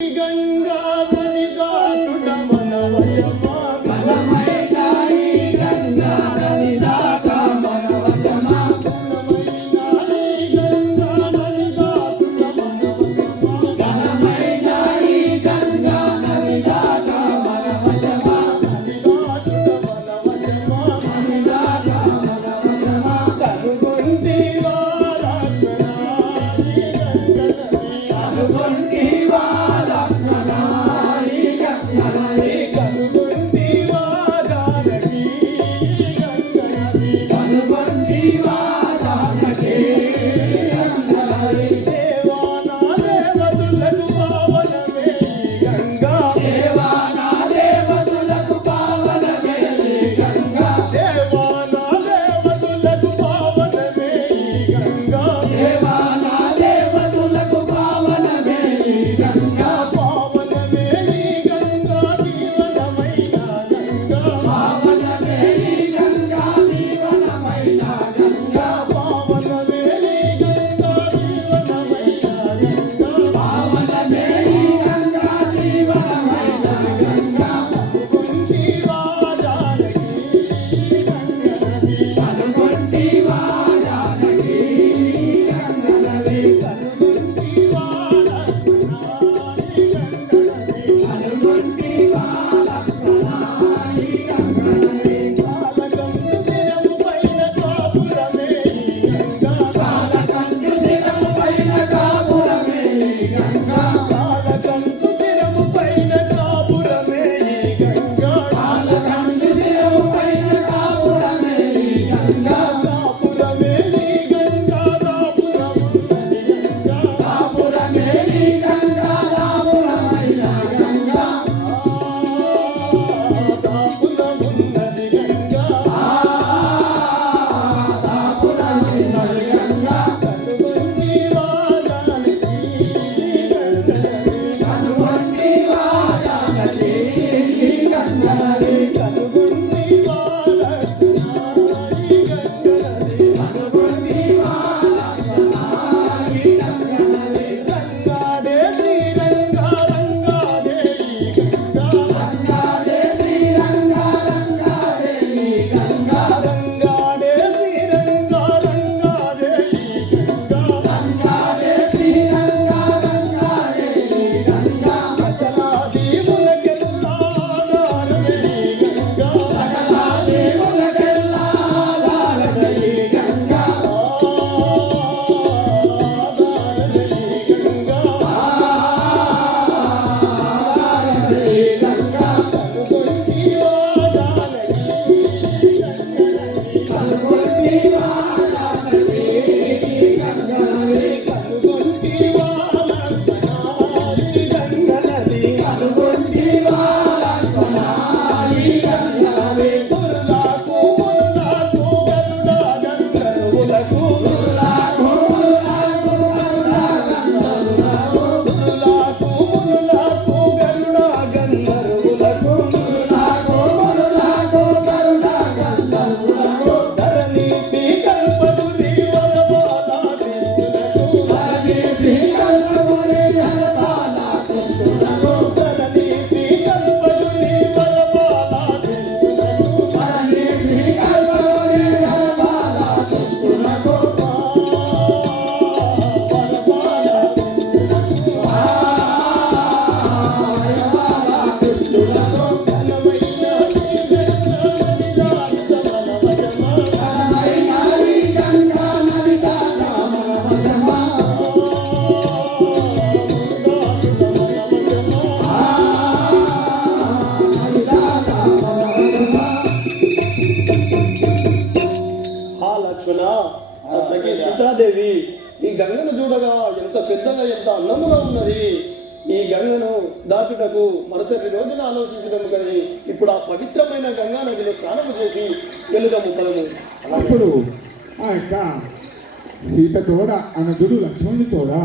గంగాధరి ఆ అతనికి ఈ గంగను చూడగా ఎంత పెద్దగా ఎంత అందముగా ఉన్నది. ఈ గంగను దాటుటకు మరుసటి రోజున ఆలోచించడం కానీ ఇప్పుడు ఆ పవిత్రమైన గంగా నదిలో స్నానం చేసి వెలుదము పదము అప్పుడు ఆ యొక్క సీత తోడ అనదుడు లక్ష్మణుని తోడా